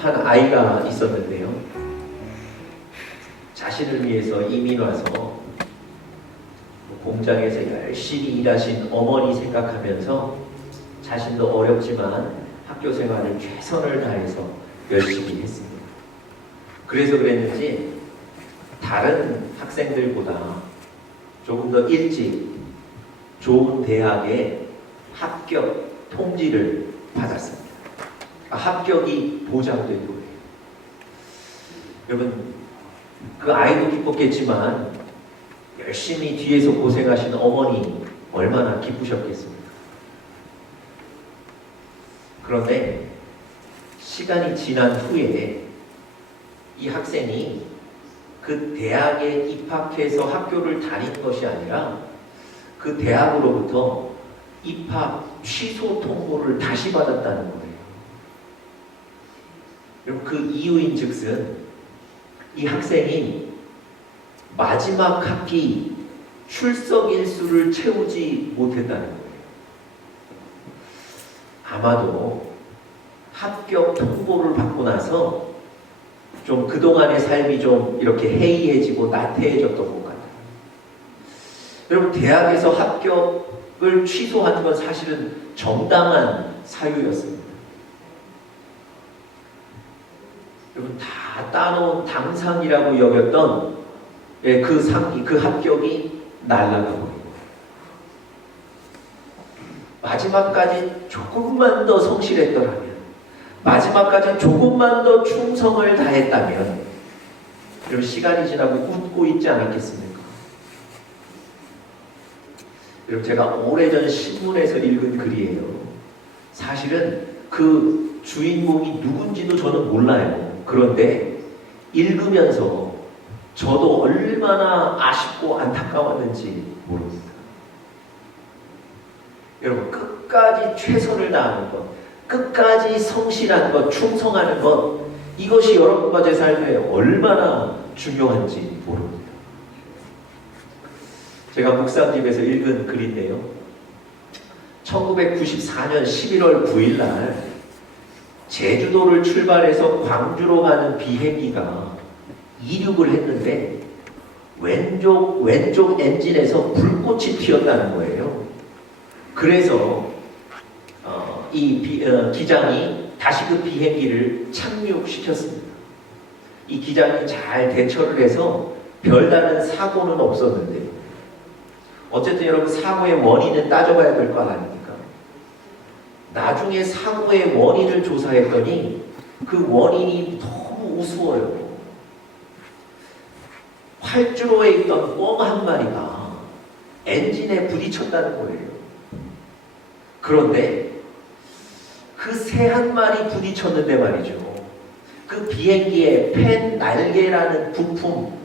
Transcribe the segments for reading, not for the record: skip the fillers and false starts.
한 아이가 있었는데요. 자신을 위해서 이민 와서 공장에서 열심히 일하신 어머니 생각하면서 자신도 어렵지만 학교 생활을 최선을 다해서 열심히 했습니다. 그래서 그랬는지 다른 학생들보다 조금 더 일찍 좋은 대학에 합격 통지를 받았습니다. 합격이 보장된 거예요. 여러분, 그 아이도 기뻤겠지만 열심히 뒤에서 고생하신 어머니 얼마나 기쁘셨겠습니까? 그런데 시간이 지난 후에 이 학생이 그 대학에 입학해서 학교를 다닌 것이 아니라 그 대학으로부터 입학 취소 통보를 다시 받았다는 거예요. 그리고 그 이유인 즉슨 이 학생이 마지막 학기 출석 일수를 채우지 못했다는 거예요. 아마도 합격 통보를 받고 나서 좀 그동안의 삶이 좀 이렇게 해이해지고 나태해졌던 것 같아요. 여러분, 대학에서 합격을 취소하는 건 사실은 정당한 사유였습니다. 여러분, 다 따놓은 당상이라고 여겼던 그 상이, 그 합격이 날아가고 마지막까지 조금만 더 성실했더라면, 마지막까지 조금만 더 충성을 다했다면, 그리고 시간이 지나고 웃고 있지 않았겠습니까? 여러분, 제가 오래전 신문에서 읽은 글이에요. 사실은 그 주인공이 누군지도 저는 몰라요. 그런데 읽으면서 저도 얼마나 아쉽고 안타까웠는지 모릅니다. 여러분, 끝까지 최선을 다하는 것, 끝까지 성실한 것, 충성하는 것, 이것이 여러분과 제 삶에 얼마나 중요한지 모릅니다. 제가 묵상집에서 읽은 글인데요. 1994년 11월 9일 날 제주도를 출발해서 광주로 가는 비행기가 이륙을 했는데 왼쪽 엔진에서 불꽃이 튀었다는 거예요. 그래서 기장이 다시 그 비행기를 착륙시켰습니다. 이 기장이 잘 대처를 해서 별다른 사고는 없었는데, 어쨌든 여러분, 사고의 원인은 따져봐야 될 거 아닙니까? 나중에 사고의 원인을 조사했더니 그 원인이 너무 우스워요. 활주로에 있던 꿩 한 마리가 엔진에 부딪혔다는 거예요. 그런데 그 새 한 마리 부딪혔는데 말이죠, 그 비행기의 팬 날개라는 부품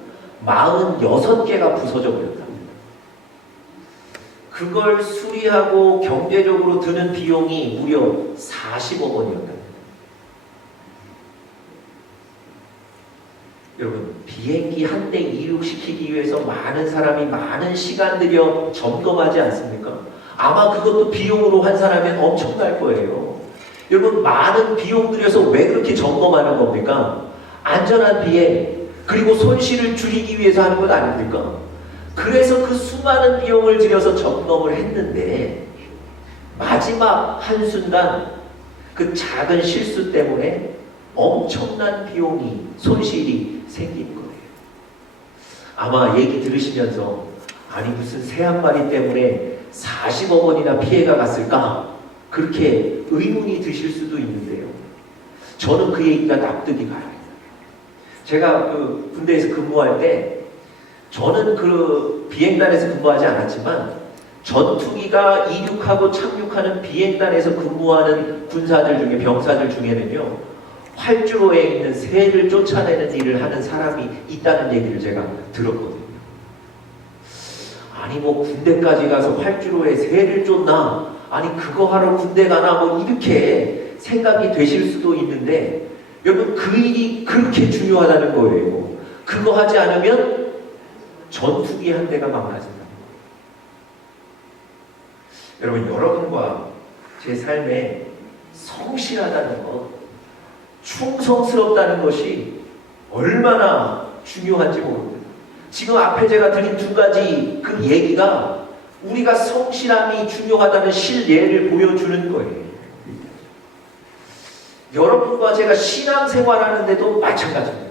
46개가 부서져 버렸답니다. 그걸 수리하고 경제적으로 드는 비용이 무려 40억 원이었답니다. 여러분, 비행기 한 대 이륙시키기 위해서 많은 사람이 많은 시간 들여 점검하지 않습니까? 아마 그것도 비용으로 환산하면 엄청날 거예요. 여러분, 많은 비용 들여서 왜 그렇게 점검하는 겁니까? 안전한 비행, 그리고 손실을 줄이기 위해서 하는 것 아닙니까? 그래서 그 수많은 비용을 들여서 점검을 했는데 마지막 한순간 그 작은 실수 때문에 엄청난 비용이, 손실이 생긴 거예요. 아마 얘기 들으시면서 아니 무슨 새 한 마리 때문에 40억 원이나 피해가 갔을까? 그렇게 의문이 드실 수도 있는데요. 저는 그 얘기가 납득이 가요. 제가 그 군대에서 근무할 때 저는 그 비행단에서 근무하지 않았지만 전투기가 이륙하고 착륙하는 비행단에서 근무하는 군사들 중에, 병사들 중에는요, 활주로에 있는 새를 쫓아내는 일을 하는 사람이 있다는 얘기를 제가 들었거든요. 아니 뭐 군대까지 가서 활주로에 새를 쫓나? 아니 그거 하러 군대 가나? 뭐 이렇게 생각이 되실 수도 있는데, 여러분, 그 일이 그렇게 중요하다는 거예요. 그거 하지 않으면 전투기 한 대가 망가진다. 여러분, 여러분과 제 삶에 성실하다는 것, 충성스럽다는 것이 얼마나 중요한지 모릅니다. 지금 앞에 제가 드린 두 가지 그 얘기가 우리가 성실함이 중요하다는 실예를 보여주는 거예요. 여러분과 제가 신앙생활하는데도 마찬가지입니다.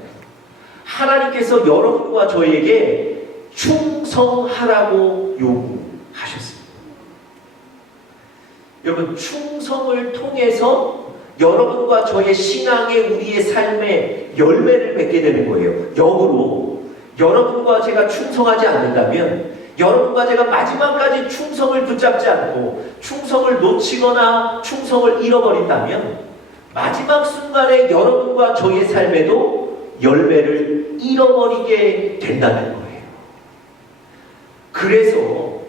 하나님께서 여러분과 저에게 충성하라고 요구하셨습니다. 여러분, 충성을 통해서 여러분과 저의 신앙에 우리의 삶에 열매를 맺게 되는 거예요. 역으로 여러분과 제가 충성하지 않는다면, 여러분과 제가 마지막까지 충성을 붙잡지 않고 충성을 놓치거나 충성을 잃어버린다면 마지막 순간에 여러분과 저의 삶에도 열매를 잃어버리게 된다는 거예요. 그래서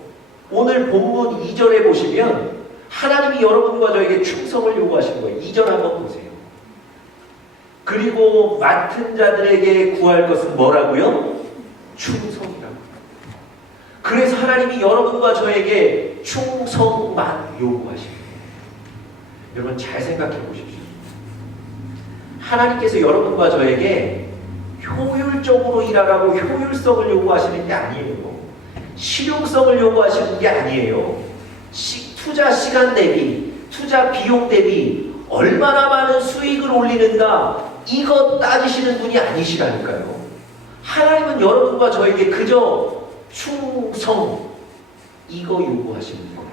오늘 본문 2절에 보시면 하나님이 여러분과 저에게 충성을 요구하시는 거예요. 2절 한번 보세요. 그리고 맡은 자들에게 구할 것은 뭐라고요? 충성이라고. 그래서 하나님이 여러분과 저에게 충성만 요구하시는 거예요. 여러분 잘 생각해 보십시오. 하나님께서 여러분과 저에게 효율적으로 일하라고 효율성을 요구하시는 게 아니에요. 실용성을 요구하시는 게 아니에요. 투자 시간 대비, 투자 비용 대비 얼마나 많은 수익을 올리는가, 이거 따지시는 분이 아니시라니까요. 하나님은 여러분과 저에게 그저 충성, 이거 요구하시는 거예요.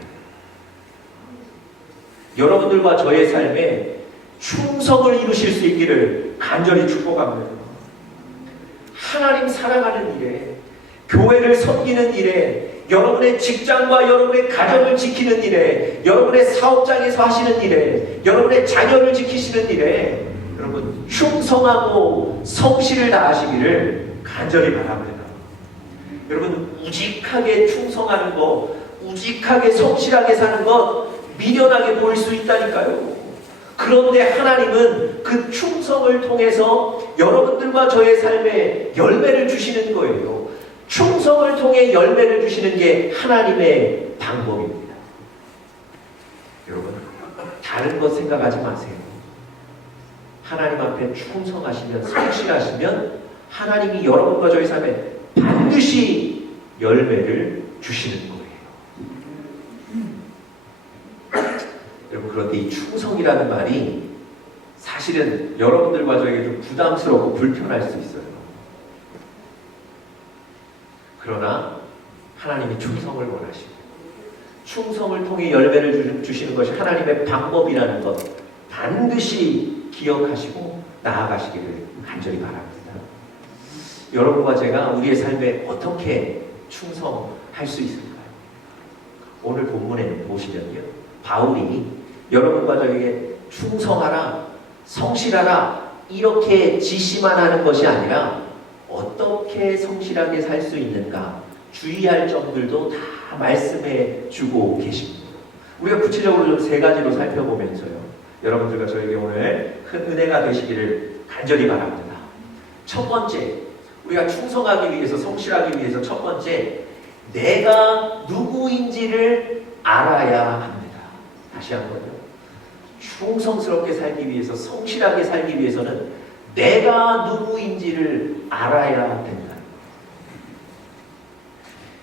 여러분들과 저의 삶에 충성을 이루실 수 있기를 간절히 축복합니다. 하나님 사랑하는 일에, 교회를 섬기는 일에, 여러분의 직장과 여러분의 가정을 지키는 일에, 여러분의 사업장에서 하시는 일에, 여러분의 자녀를 지키시는 일에 여러분 충성하고 성실을 다하시기를 간절히 바랍니다. 여러분 우직하게 충성하는 것, 우직하게 성실하게 사는 것 미련하게 보일 수 있다니까요. 그런데 하나님은 그 충성을 통해서 여러분들과 저의 삶에 열매를 주시는 거예요. 충성을 통해 열매를 주시는 게 하나님의 방법입니다. 여러분, 다른 것 생각하지 마세요. 하나님 앞에 충성하시면, 성실하시면 하나님이 여러분과 저의 삶에 반드시 열매를 주시는 거예요. 여러분, 그런데 이 충성이라는 말이 사실은 여러분들과 저에게 좀 부담스럽고 불편할 수 있어요. 그러나 하나님이 충성을 원하시고 충성을 통해 열매를 주시는 것이 하나님의 방법이라는 것 반드시 기억하시고 나아가시기를 간절히 바랍니다. 여러분과 제가 우리의 삶에 어떻게 충성할 수 있을까요? 오늘 본문에 보시면요, 바울이 여러분과 저에게 충성하라, 성실하라 이렇게 지시만 하는 것이 아니라 어떻게 성실하게 살 수 있는가 주의할 점들도 다 말씀해 주고 계십니다. 우리가 구체적으로 좀 세 가지로 살펴보면서요, 여러분들과 저에게 오늘 큰 은혜가 되시기를 간절히 바랍니다. 첫 번째, 우리가 충성하기 위해서, 성실하기 위해서 첫 번째, 내가 누구인지를 알아야 합니다. 다시 한번요. 충성스럽게 살기 위해서, 성실하게 살기 위해서는 내가 누구인지를 알아야 된다.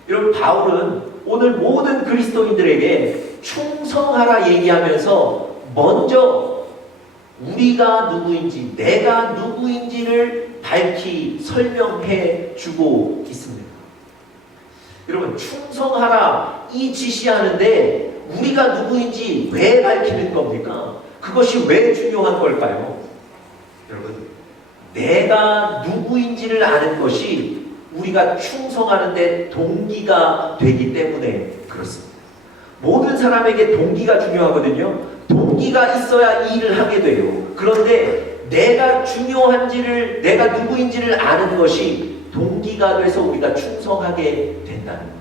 여러분, 바울은 오늘 모든 그리스도인들에게 충성하라 얘기하면서 먼저 우리가 누구인지, 내가 누구인지를 밝히 설명해 주고 있습니다. 여러분, 충성하라 이 지시하는데 우리가 누구인지 왜 밝히는 겁니까? 그것이 왜 중요한 걸까요? 여러분, 내가 누구인지를 아는 것이 우리가 충성하는데 동기가 되기 때문에 그렇습니다. 모든 사람에게 동기가 중요하거든요. 동기가 있어야 이 일을 하게 돼요. 그런데 내가 중요한지를, 내가 누구인지를 아는 것이 동기가 돼서 우리가 충성하게 된다는 거예요.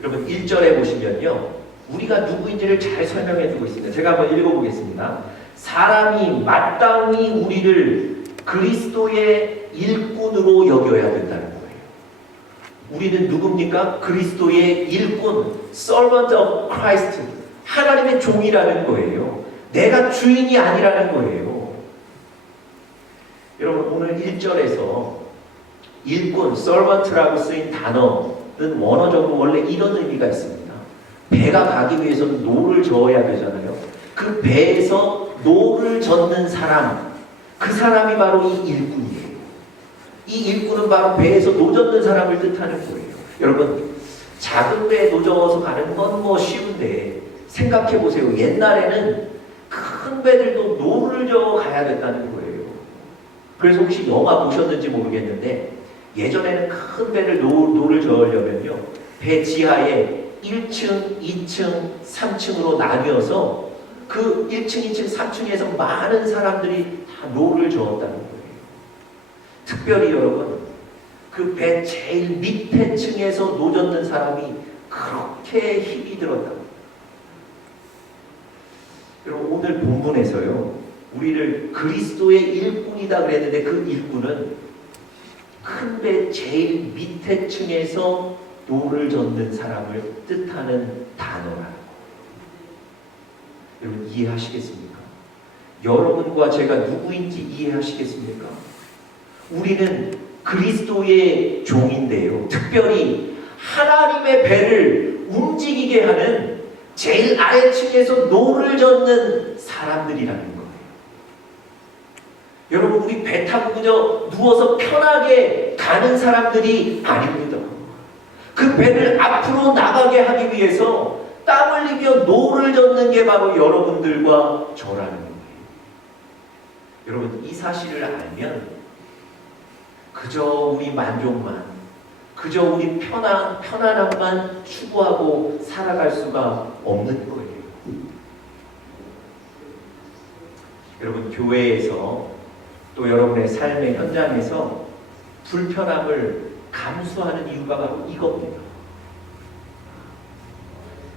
여러분 1절에 보시면요, 우리가 누구인지를 잘 설명해 주고 있습니다. 제가 한번 읽어보겠습니다. 사람이 마땅히 우리를 그리스도의 일꾼으로 여겨야 된다는 거예요. 우리는 누굽니까? 그리스도의 일꾼, servant of Christ, 하나님의 종이라는 거예요. 내가 주인이 아니라는 거예요. 여러분 오늘 1절에서 일꾼, servant라고 쓰인 단어는 원어적으로 원래 이런 의미가 있습니다. 배가 가기 위해서는 노를 저어야 되잖아요. 그 배에서 노를 젓는 사람, 그 사람이 바로 이 일꾼이에요. 이 일꾼은 바로 배에서 노 젓는 사람을 뜻하는 거예요. 여러분 작은 배에 노 저어서 가는 건 뭐 쉬운데 생각해 보세요. 옛날에는 큰 배들도 노를 저어 가야 됐다는 거예요. 그래서 혹시 영화 보셨는지 모르겠는데 예전에는 큰 배를 노를 저으려면요. 배 지하에 1층, 2층, 3층으로 나뉘어서 그 1층, 2층, 3층에서 많은 사람들이 다 노를 저었다는 거예요. 특별히 여러분 그 배 제일 밑에 층에서 노 젓는 사람이 그렇게 힘이 들었다고. 여러분 오늘 본문에서요. 우리를 그리스도의 일꾼이다 그랬는데 그 일꾼은 큰 배 제일 밑에 층에서 노를 젓는 사람을 뜻하는 단어라는 거예요. 여러분 이해하시겠습니까? 여러분과 제가 누구인지 이해하시겠습니까? 우리는 그리스도의 종인데요. 특별히 하나님의 배를 움직이게 하는 제일 아래층에서 노를 젓는 사람들이라는 거예요. 여러분 우리 배 타고 그저 누워서 편하게 가는 사람들이 아닙니다. 그 배를 앞으로 나가게 하기 위해서 땀 흘리며 노를 젓는 게 바로 여러분들과 저라는 거예요. 여러분 이 사실을 알면 그저 우리 만족만, 그저 우리 편안함만 추구하고 살아갈 수가 없는 거예요. 여러분 교회에서 또 여러분의 삶의 현장에서 불편함을 감수하는 이유가 바로 이겁니다.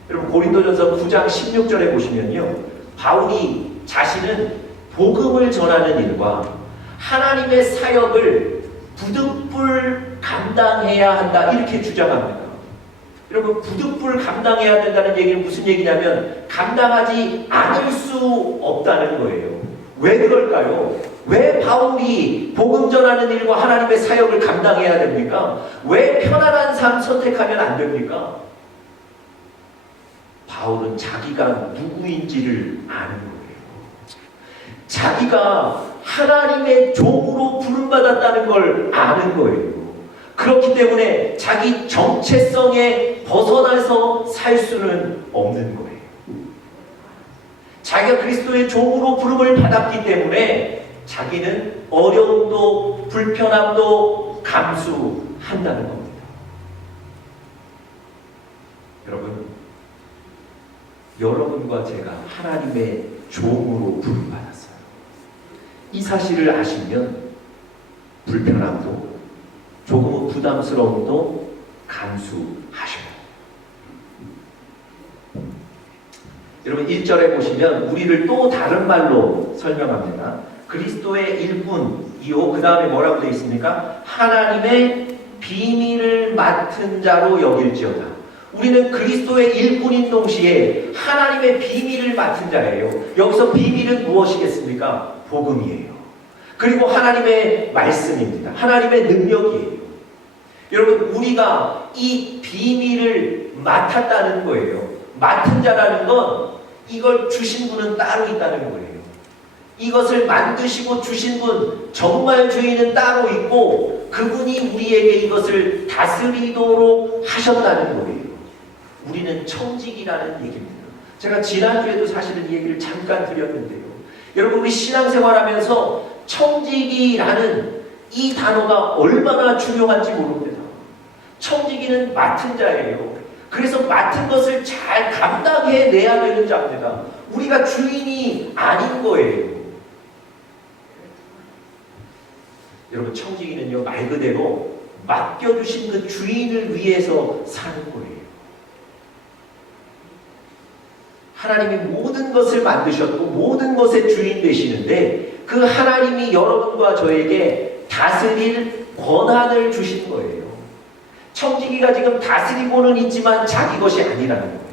여러분 고린도전서 9장 16절에 보시면요. 바울이 자신은 복음을 전하는 일과 하나님의 사역을 부득불 감당해야 한다 이렇게 주장합니다. 여러분 부득불 감당해야 된다는 얘기는 무슨 얘기냐면 감당하지 않을 수 없다는 거예요. 왜 그럴까요? 왜 바울이 복음 전하는 일과 하나님의 사역을 감당해야 됩니까? 왜 편안한 삶 선택하면 안 됩니까? 바울은 자기가 누구인지를 아는 거예요. 자기가 하나님의 종으로 부름받았다는 걸 아는 거예요. 그렇기 때문에 자기 정체성에 벗어나서 살 수는 없는 거예요. 자기가 그리스도의 종으로 부름을 받았기 때문에 자기는 어려움도 불편함도 감수한다는 겁니다. 여러분과 제가 하나님의 종으로 부름받았어요. 이 사실을 아시면 불편함도 조금은 부담스러움도 감수하셔요. 여러분 1절에 보시면 우리를 또 다른 말로 설명합니다. 그리스도의 일꾼이요. 그 다음에 뭐라고 되어 있습니까? 하나님의 비밀을 맡은 자로 여길지어다. 우리는 그리스도의 일꾼인 동시에 하나님의 비밀을 맡은 자예요. 여기서 비밀은 무엇이겠습니까? 복음이에요. 그리고 하나님의 말씀입니다. 하나님의 능력이에요. 여러분 우리가 이 비밀을 맡았다는 거예요. 맡은 자라는 건 이걸 주신 분은 따로 있다는 거예요. 이것을 만드시고 주신 분 정말 주인은 따로 있고 그분이 우리에게 이것을 다스리도록 하셨다는 거예요. 우리는 청직이라는 얘기입니다. 제가 지난주에도 사실은 이 얘기를 잠깐 드렸는데요. 여러분 우리 신앙생활하면서 청직이라는 이 단어가 얼마나 중요한지 모릅니다. 청지기는 맡은 자예요. 그래서 맡은 것을 잘 감당해내야 되는 자입니다. 우리가 주인이 아닌 거예요. 여러분 청지기는요 말 그대로 맡겨주신 그 주인을 위해서 사는 거예요. 하나님이 모든 것을 만드셨고 모든 것의 주인 되시는데 그 하나님이 여러분과 저에게 다스릴 권한을 주신 거예요. 청지기가 지금 다스리고는 있지만 자기 것이 아니라는 거예요.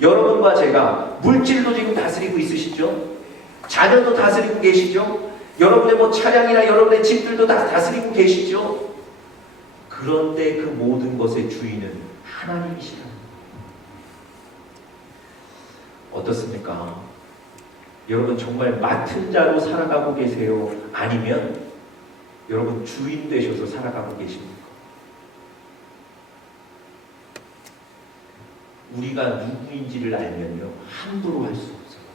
여러분과 제가 물질도 지금 다스리고 있으시죠? 자녀도 다스리고 계시죠? 여러분의 뭐 차량이나 여러분의 집들도 다 다스리고 계시죠? 그런데 그 모든 것의 주인은 하나님이시라. 어떻습니까? 여러분 정말 맡은 자로 살아가고 계세요? 아니면 여러분 주인 되셔서 살아가고 계십니까? 우리가 누구인지를 알면요, 함부로 할 수 없어요.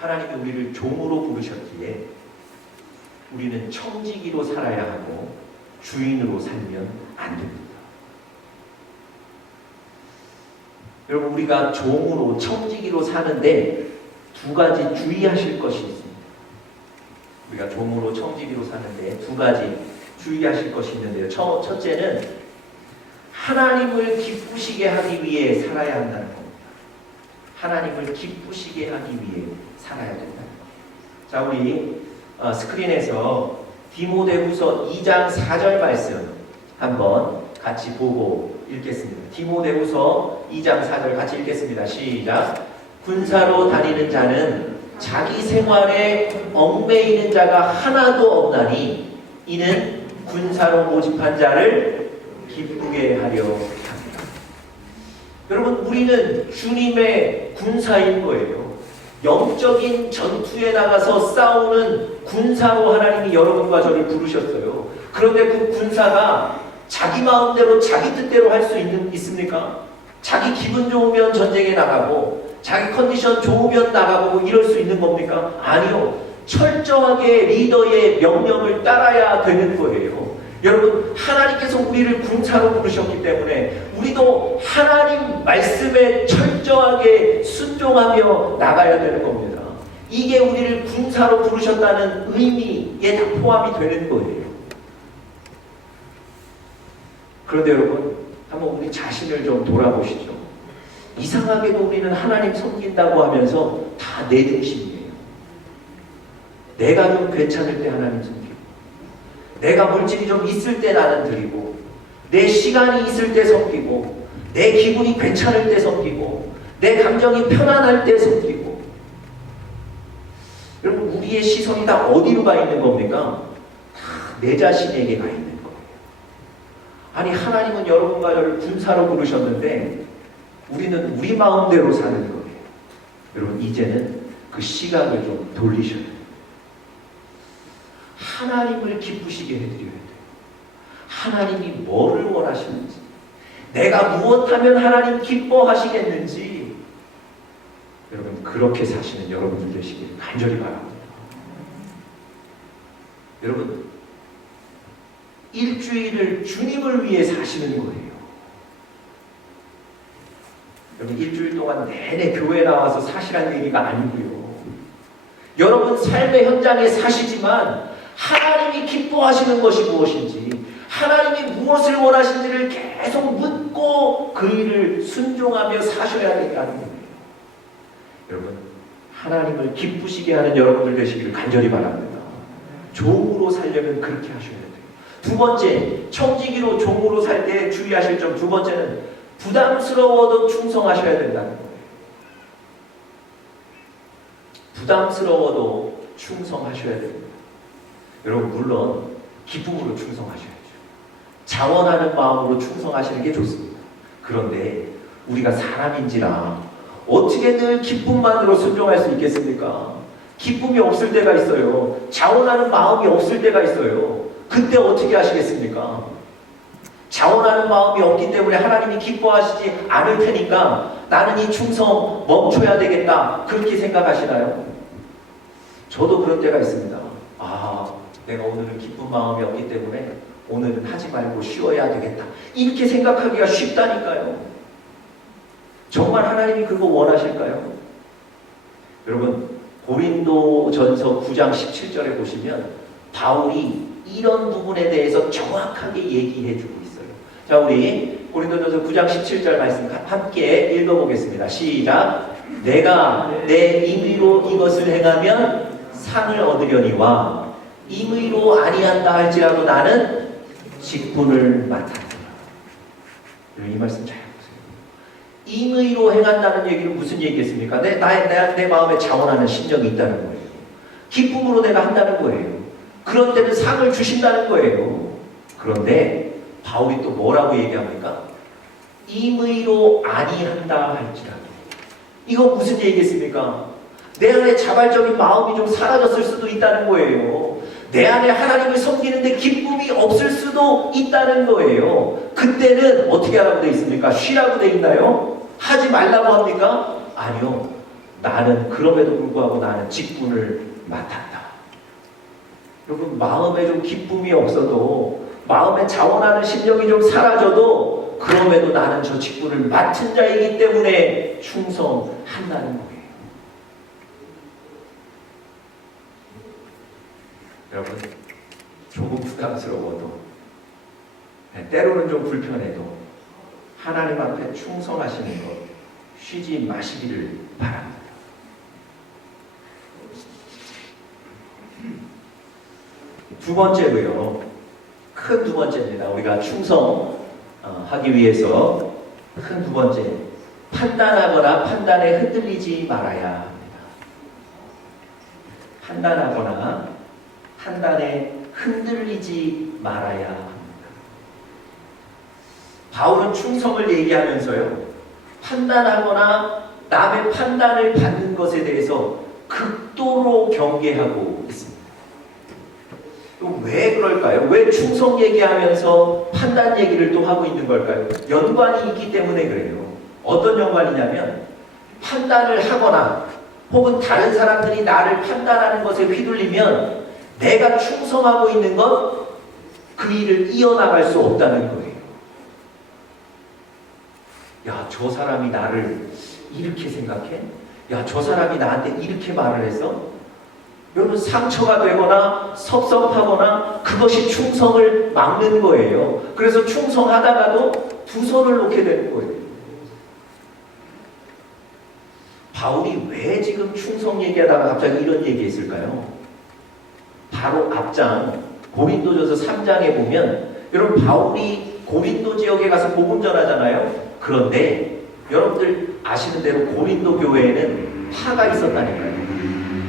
하나님이 우리를 종으로 부르셨기에 우리는 청지기로 살아야 하고 주인으로 살면 안 됩니다. 여러분, 우리가 종으로 청지기로 사는데 두 가지 주의하실 것이 있습니다. 우리가 종으로 청지기로 사는데 두 가지 주의하실 것이 있는데요. 첫째는 하나님을 기쁘시게 하기 위해 살아야 한다는 겁니다. 하나님을 기쁘시게 하기 위해 살아야 된다는 겁니다. 자, 우리 스크린에서 디모데후서 2장 4절 말씀 한번 같이 보고 읽겠습니다. 디모데후서 2장 4절 같이 읽겠습니다. 시작. 군사로 다니는 자는 자기 생활에 얽매이는 자가 하나도 없나니 이는 군사로 모집한 자를 기쁘게 하려 합니다. 여러분, 우리는 주님의 군사인 거예요. 영적인 전투에 나가서 싸우는 군사로 하나님이 여러분과 저를 부르셨어요. 그런데 그 군사가 자기 마음대로 자기 뜻대로 할 수 있습니까? 자기 기분 좋으면 전쟁에 나가고 자기 컨디션 좋으면 나가고 이럴 수 있는 겁니까? 아니요. 철저하게 리더의 명령을 따라야 되는 거예요. 여러분, 하나님께서 우리를 군사로 부르셨기 때문에 우리도 하나님 말씀에 철저하게 순종하며 나가야 되는 겁니다. 이게 우리를 군사로 부르셨다는 의미에 다 포함이 되는 거예요. 그런데 여러분, 한번 우리 자신을 좀 돌아보시죠. 이상하게도 우리는 하나님 섬긴다고 하면서 다 내 중심이에요. 내가 좀 괜찮을 때 하나님 섬기고, 내가 물질이 좀 있을 때 나는 드리고, 내 시간이 있을 때 섬기고, 내 기분이 괜찮을 때 섬기고, 내 감정이 편안할 때 섬기고. 여러분, 우리의 시선이 다 어디로 가 있는 겁니까? 다 내 자신에게 가 있는 거예요. 아니, 하나님은 여러분과 저를 군사로 부르셨는데 우리는 우리 마음대로 사는 거예요. 여러분, 이제는 그 시각을 좀 돌리셔야 돼요. 하나님을 기쁘시게 해드려야 돼요. 하나님이 뭐를 원하시는지, 내가 무엇하면 하나님 기뻐하시겠는지, 여러분 그렇게 사시는 여러분들 되시길 간절히 바랍니다. 여러분, 일주일을 주님을 위해 사시는 거예요. 여러분, 일주일 동안 내내 교회 나와서 사시라는 얘기가 아니고요. 여러분 삶의 현장에 사시지만 하나님이 기뻐하시는 것이 무엇인지, 하나님이 무엇을 원하시는지를 계속 묻고 그 일을 순종하며 사셔야 된다는 거예요. 여러분, 하나님을 기쁘시게 하는 여러분들 되시기를 간절히 바랍니다. 종으로 살려면 그렇게 하셔야 돼요. 두 번째, 청지기로 종으로 살 때 주의하실 점 두 번째는 부담스러워도 충성하셔야 된다는 거예요. 부담스러워도 충성하셔야 됩니다. 여러분, 물론 기쁨으로 충성하셔야죠. 자원하는 마음으로 충성하시는 게 좋습니다. 그런데 우리가 사람인지라 어떻게 늘 기쁨만으로 순종할 수 있겠습니까? 기쁨이 없을 때가 있어요. 자원하는 마음이 없을 때가 있어요. 그때 어떻게 하시겠습니까? 자원하는 마음이 없기 때문에 하나님이 기뻐하시지 않을 테니까 나는 이 충성 멈춰야 되겠다, 그렇게 생각하시나요? 저도 그런 때가 있습니다. 내가 오늘은 기쁜 마음이 없기 때문에 오늘은 하지 말고 쉬어야 되겠다, 이렇게 생각하기가 쉽다니까요. 정말 하나님이 그거 원하실까요? 여러분, 고린도전서 9장 17절에 보시면 바울이 이런 부분에 대해서 정확하게 얘기해 주고 있어요. 자, 우리 고린도전서 9장 17절 말씀 함께 읽어보겠습니다. 시작. 내가 내 임의로 이것을 행하면 상을 얻으려니와 임의로 아니한다 할지라도 나는 직분을 맡았노라. 이 말씀 잘 보세요. 임의로 행한다는 얘기는 무슨 얘기겠습니까? 내 마음에 자원하는 심정이 있다는 거예요. 기쁨으로 내가 한다는 거예요. 그런 때는 상을 주신다는 거예요. 그런데 바울이 또 뭐라고 얘기합니까? 임의로 아니한다 할지라도. 이거 무슨 얘기겠습니까? 내 안에 자발적인 마음이 좀 사라졌을 수도 있다는 거예요. 내 안에 하나님을 섬기는데 기쁨이 없을 수도 있다는 거예요. 그때는 어떻게 하라고 되어 있습니까? 쉬라고 되어 있나요? 하지 말라고 합니까? 아니요. 나는 그럼에도 불구하고 나는 직분을 맡았다. 여러분, 마음에 좀 기쁨이 없어도, 마음에 자원하는 심령이 좀 사라져도 그럼에도 나는 저 직분을 맡은 자이기 때문에 충성한다는 거예요. 여러분, 조금 부담스러워도, 때로는 좀 불편해도 하나님 앞에 충성하시는 것 쉬지 마시기를 바랍니다. 두 번째로요, 큰 두 번째입니다. 우리가 충성하기 위해서 큰 두 번째, 판단하거나 판단에 흔들리지 말아야 합니다. 판단하거나 판단에 흔들리지 말아야 합니다. 바울은 충성을 얘기하면서요, 판단하거나 남의 판단을 받는 것에 대해서 극도로 경계하고 있습니다. 왜 그럴까요? 왜 충성 얘기하면서 판단 얘기를 또 하고 있는 걸까요? 연관이 있기 때문에 그래요. 어떤 연관이냐면, 판단을 하거나 혹은 다른 사람들이 나를 판단하는 것에 휘둘리면 내가 충성하고 있는 것, 그 일을 이어나갈 수 없다는 거예요. 야, 저 사람이 나를 이렇게 생각해? 야, 저 사람이 나한테 이렇게 말을 했어? 여러분, 상처가 되거나 섭섭하거나 그것이 충성을 막는 거예요. 그래서 충성하다가도 두 손을 놓게 되는 거예요. 바울이 왜 지금 충성 얘기하다가 갑자기 이런 얘기했을까요? 바로 앞장 고린도전서 3장에 보면, 여러분, 바울이 고린도 지역에 가서 복음 전하잖아요. 그런데 여러분들 아시는 대로 고린도 교회에는 파가 있었다니까요.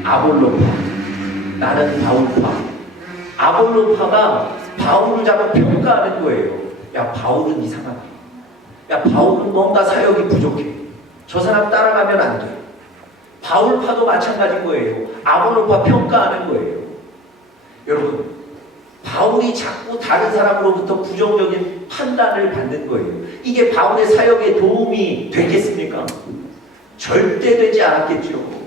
아볼로파, 나는 바울파. 아볼로파가 바울을 자꾸 평가하는 거예요. 야, 바울은 이상하다. 야, 바울은 뭔가 사역이 부족해. 저 사람 따라가면 안 돼. 바울파도 마찬가지인 거예요. 아볼로파 평가하는 거예요. 여러분, 바울이 자꾸 다른 사람으로부터 부정적인 판단을 받는 거예요. 이게 바울의 사역에 도움이 되겠습니까? 절대 되지 않았겠죠.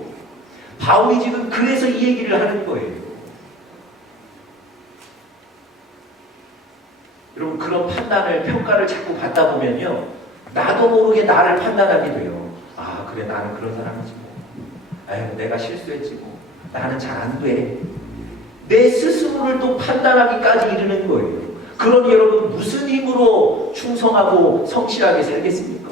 바울이 지금 그래서 이 얘기를 하는 거예요. 여러분, 그런 판단을, 평가를 자꾸 받다 보면요, 나도 모르게 나를 판단하게 돼요. 아, 그래, 나는 그런 사람이지 뭐. 아유, 내가 실수했지 뭐. 나는 잘 안 돼. 내 스스로를 또 판단하기까지 이르는 거예요. 그러니 여러분, 무슨 힘으로 충성하고 성실하게 살겠습니까?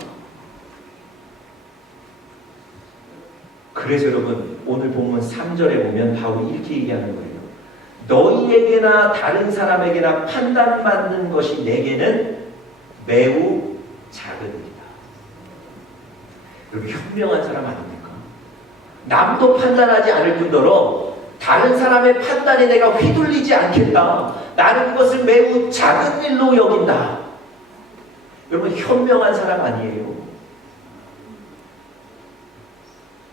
그래서 여러분, 오늘 본문 3절에 보면 바울이 이렇게 얘기하는 거예요. 너희에게나 다른 사람에게나 판단받는 것이 내게는 매우 작은 일이다. 여러분, 현명한 사람 아닙니까? 남도 판단하지 않을 뿐더러 다른 사람의 판단에 내가 휘둘리지 않겠다. 나는 그것을 매우 작은 일로 여긴다. 여러분, 현명한 사람 아니에요?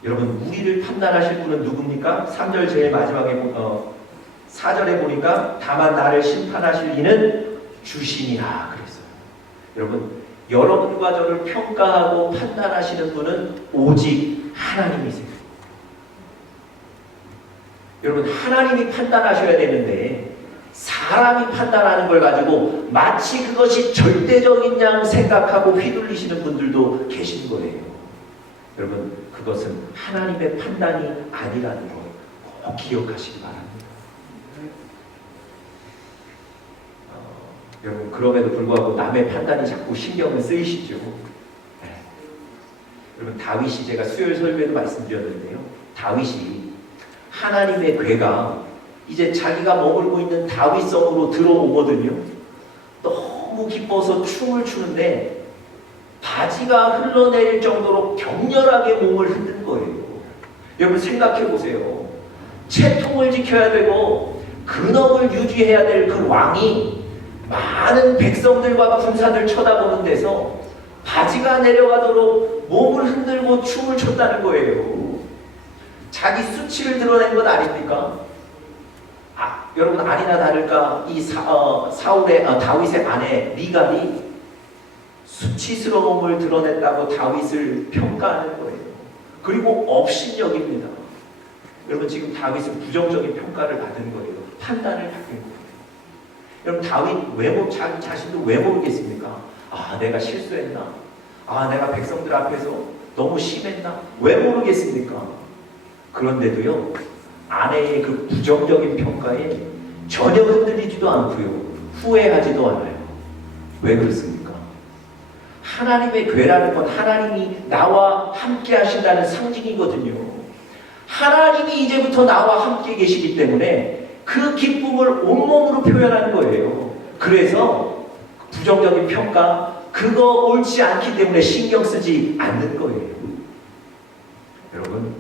여러분, 우리를 판단하실 분은 누굽니까? 3절 제일 마지막에 4절에 보니까 다만 나를 심판하실 이는 주시니라 그랬어요. 여러분, 여러분과 저를 평가하고 판단하시는 분은 오직 하나님이세요. 여러분, 하나님이 판단하셔야 되는데 사람이 판단하는 걸 가지고 마치 그것이 절대적인 양 생각하고 휘둘리시는 분들도 계신 거예요. 여러분, 그것은 하나님의 판단이 아니라는 거 꼭 기억하시기 바랍니다. 여러분, 그럼에도 불구하고 남의 판단이 자꾸 신경을 쓰이시죠. 네. 여러분, 다윗이, 제가 수요일 설교에도 말씀드렸는데요, 다윗이 하나님의 괴가 이제 자기가 머물고 있는 다윗성으로 들어오거든요. 너무 기뻐서 춤을 추는데 바지가 흘러내릴 정도로 격렬하게 몸을 흔든 거예요. 여러분 생각해 보세요. 채통을 지켜야 되고 근엄을 유지해야 될 그 왕이 많은 백성들과 군사들 쳐다보는 데서 바지가 내려가도록 몸을 흔들고 춤을 췄다는 거예요. 자기 수치를 드러낸 것 아닙니까? 여러분 아니나 다를까 이 다윗의 아내 미갈이 수치스러움을 드러냈다고 다윗을 평가하는 거예요. 그리고 업신여깁니다. 여러분 지금 다윗은 부정적인 평가를 받은 거예요. 판단을 받은 거예요. 여러분 다윗 자기 자신도 왜 모르겠습니까? 내가 실수했나? 내가 백성들 앞에서 너무 심했나? 왜 모르겠습니까? 그런데도요, 아내의 그 부정적인 평가에 전혀 흔들리지도 않고요, 후회하지도 않아요. 왜 그렇습니까? 하나님의 괴라는 건 하나님이 나와 함께 하신다는 상징이거든요. 하나님이 이제부터 나와 함께 계시기 때문에 그 기쁨을 온몸으로 표현하는 거예요. 그래서 부정적인 평가, 그거 옳지 않기 때문에 신경 쓰지 않는 거예요. 여러분,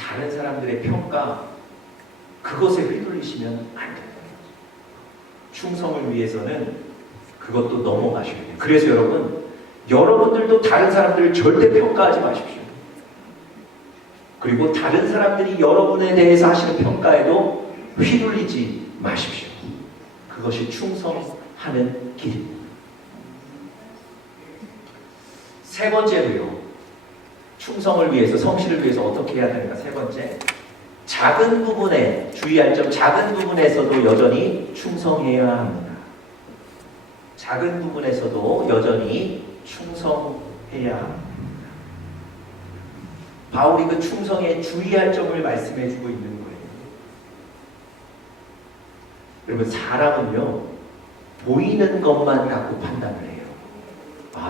다른 사람들의 평가, 그것에 휘둘리시면 안 돼요. 충성을 위해서는 그것도 넘어가셔야 돼요. 그래서 여러분들도 다른 사람들을 절대 평가하지 마십시오. 그리고 다른 사람들이 여러분에 대해서 하시는 평가에도 휘둘리지 마십시오. 그것이 충성하는 길입니다. 세 번째로요, 충성을 위해서, 성실을 위해서 어떻게 해야 되는가? 세 번째, 작은 부분에 주의할 점, 작은 부분에서도 여전히 충성해야 합니다. 작은 부분에서도 여전히 충성해야 합니다. 바울이 그 충성에 주의할 점을 말씀해 주고 있는 거예요. 여러분, 사람은요, 보이는 것만 갖고 판단을 해요.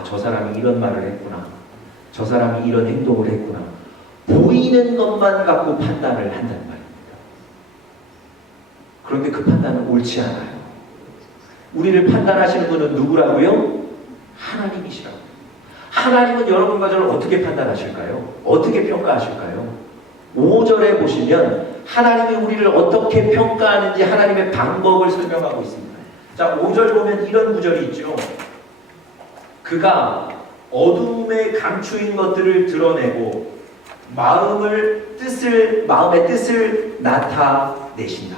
저 사람이 이런 말을 했구나. 저 사람이 이런 행동을 했구나. 보이는 것만 갖고 판단을 한단 말입니다. 그런데 그 판단은 옳지 않아요. 우리를 판단하시는 분은 누구라고요? 하나님이시라고요. 하나님은 여러분과 저를 어떻게 판단하실까요? 어떻게 평가하실까요? 5절에 보시면 하나님이 우리를 어떻게 평가하는지 하나님의 방법을 설명하고 있습니다. 자, 5절 보면 이런 구절이 있죠. 그가 어둠에 감추인 것들을 드러내고 마음의 뜻을 나타내신다.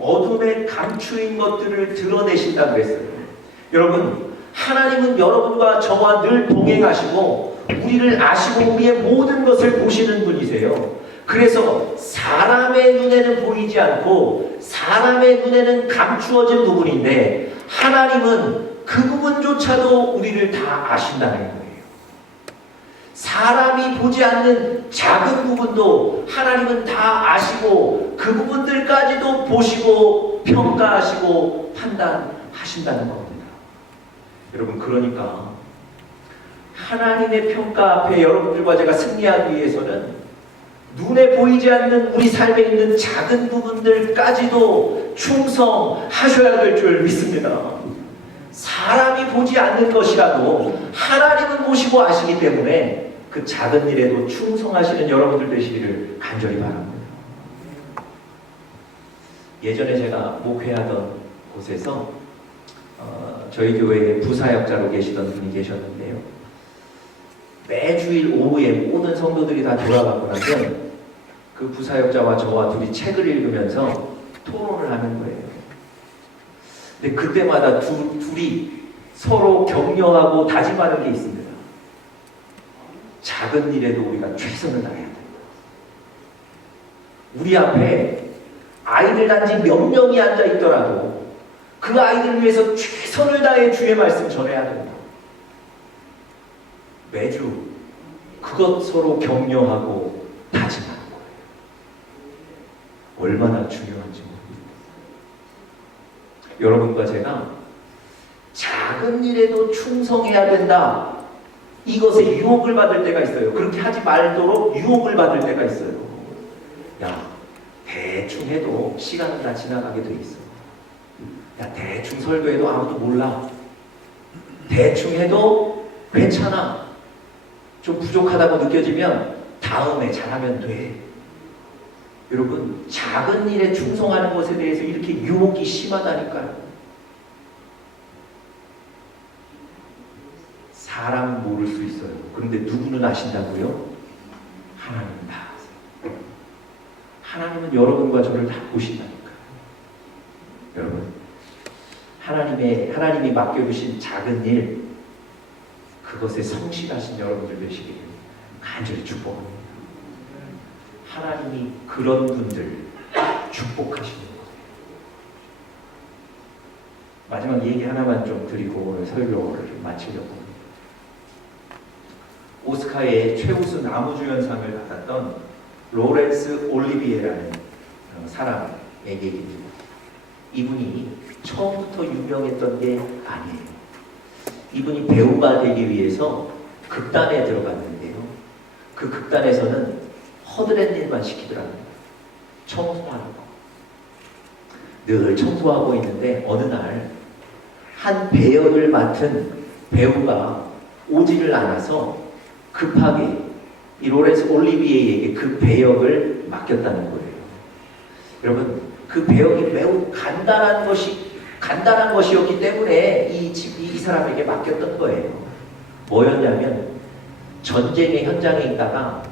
어둠에 감추인 것들을 드러내신다 그랬어요. 여러분, 하나님은 여러분과 저와 늘 동행하시고 우리를 아시고 우리의 모든 것을 보시는 분이세요. 그래서 사람의 눈에는 보이지 않고 사람의 눈에는 감추어진 부분인데 하나님은 그 부분조차도 우리를 다 아신다는 거예요. 사람이 보지 않는 작은 부분도 하나님은 다 아시고 그 부분들까지도 보시고 평가하시고 판단하신다는 겁니다. 여러분, 그러니까 하나님의 평가 앞에 여러분들과 제가 승리하기 위해서는 눈에 보이지 않는 우리 삶에 있는 작은 부분들까지도 충성하셔야 될 줄 믿습니다. 사람이 보지 않는 것이라도 하나님은 보시고 아시기 때문에 그 작은 일에도 충성하시는 여러분들 되시기를 간절히 바랍니다. 예전에 제가 목회하던 곳에서 저희 교회에 부사역자로 계시던 분이 계셨는데요. 매주일 오후에 모든 성도들이 다 돌아가고 나면 그 부사역자와 저와 둘이 책을 읽으면서 토론을 하는 거예요. 근데 그때마다 둘이 서로 격려하고 다짐하는 게 있습니다. 작은 일에도 우리가 최선을 다해야 된다. 우리 앞에 아이들 단지 몇 명이 앉아 있더라도 그 아이들 위해서 최선을 다해 주의 말씀 전해야 된다. 매주 그것 서로 격려하고 다짐하는 거예요. 얼마나 중요한지 모릅니다. 여러분과 제가 작은 일에도 충성해야 된다. 이것에 유혹을 받을 때가 있어요. 그렇게 하지 말도록 유혹을 받을 때가 있어요. 야, 대충 해도 시간은 다 지나가게 돼 있어. 야, 대충 설교해도 아무도 몰라. 대충 해도 괜찮아. 좀 부족하다고 느껴지면 다음에 잘하면 돼. 여러분, 작은 일에 충성하는 것에 대해서 이렇게 유혹이 심하다니까요. 사람은 모를 수 있어요. 그런데 누구는 아신다고요? 하나님은 다 아세요. 하나님은 여러분과 저를 다 보신다니까요. 여러분, 하나님이 맡겨주신 작은 일, 그것에 성실하신 여러분들 되시기를 간절히 축복합니다. 하나님이 그런 분들 축복하시는 거예요. 마지막 얘기 하나만 좀 드리고 오늘 설교를 마치려고 합니다. 오스카의 최우수 나무주연상을 받았던 로렌스 올리비에라는 사람의 얘기입니다. 이분이 처음부터 유명했던 게 아니에요. 이분이 배우가 되기 위해서 극단에 들어갔는데요. 그 극단에서는 허드렛 일만 시키더랍니다. 청소하는 거. 늘 청소하고 있는데 어느 날 한 배역을 맡은 배우가 오지를 않아서 급하게 이 로렌스 올리비에에게 그 배역을 맡겼다는 거예요. 여러분, 그 배역이 매우 간단한 것이었기 때문에 이 사람에게 맡겼던 거예요. 뭐였냐면 전쟁의 현장에 있다가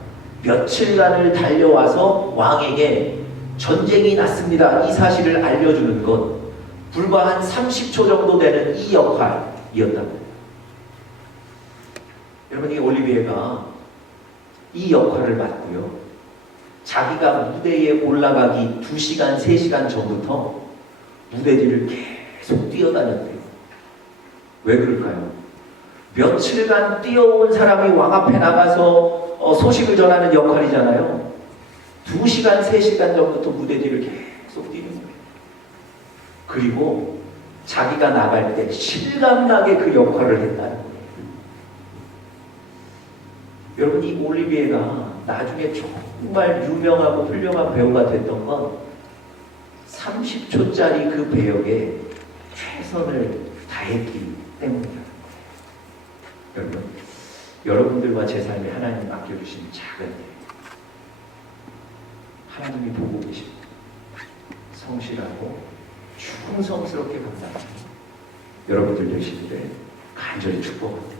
며칠간을 달려와서 왕에게 전쟁이 났습니다, 이 사실을 알려주는 것. 불과 한 30초 정도 되는 이 역할이었답니다. 여러분, 이 올리비에가 이 역할을 맡고요, 자기가 무대에 올라가기 2시간, 3시간 전부터 무대 뒤를 계속 뛰어다녔대요. 왜 그럴까요? 며칠간 뛰어온 사람이 왕 앞에 나가서 소식을 전하는 역할이잖아요. 2시간, 3시간 전부터 무대 뒤를 계속 뛰는 거예요. 그리고 자기가 나갈 때 실감나게 그 역할을 했다는 거예요. 여러분, 이 올리비에가 나중에 정말 유명하고 훌륭한 배우가 됐던 건 30초짜리 그 배역에 최선을 다했기 때문이라는 거예요. 여러분, 여러분들과 제 삶에 하나님 맡겨주신 작은 일, 하나님이 보고 계십니다. 성실하고 충성스럽게 감당하는 여러분들 되시기를 간절히 축복합니다.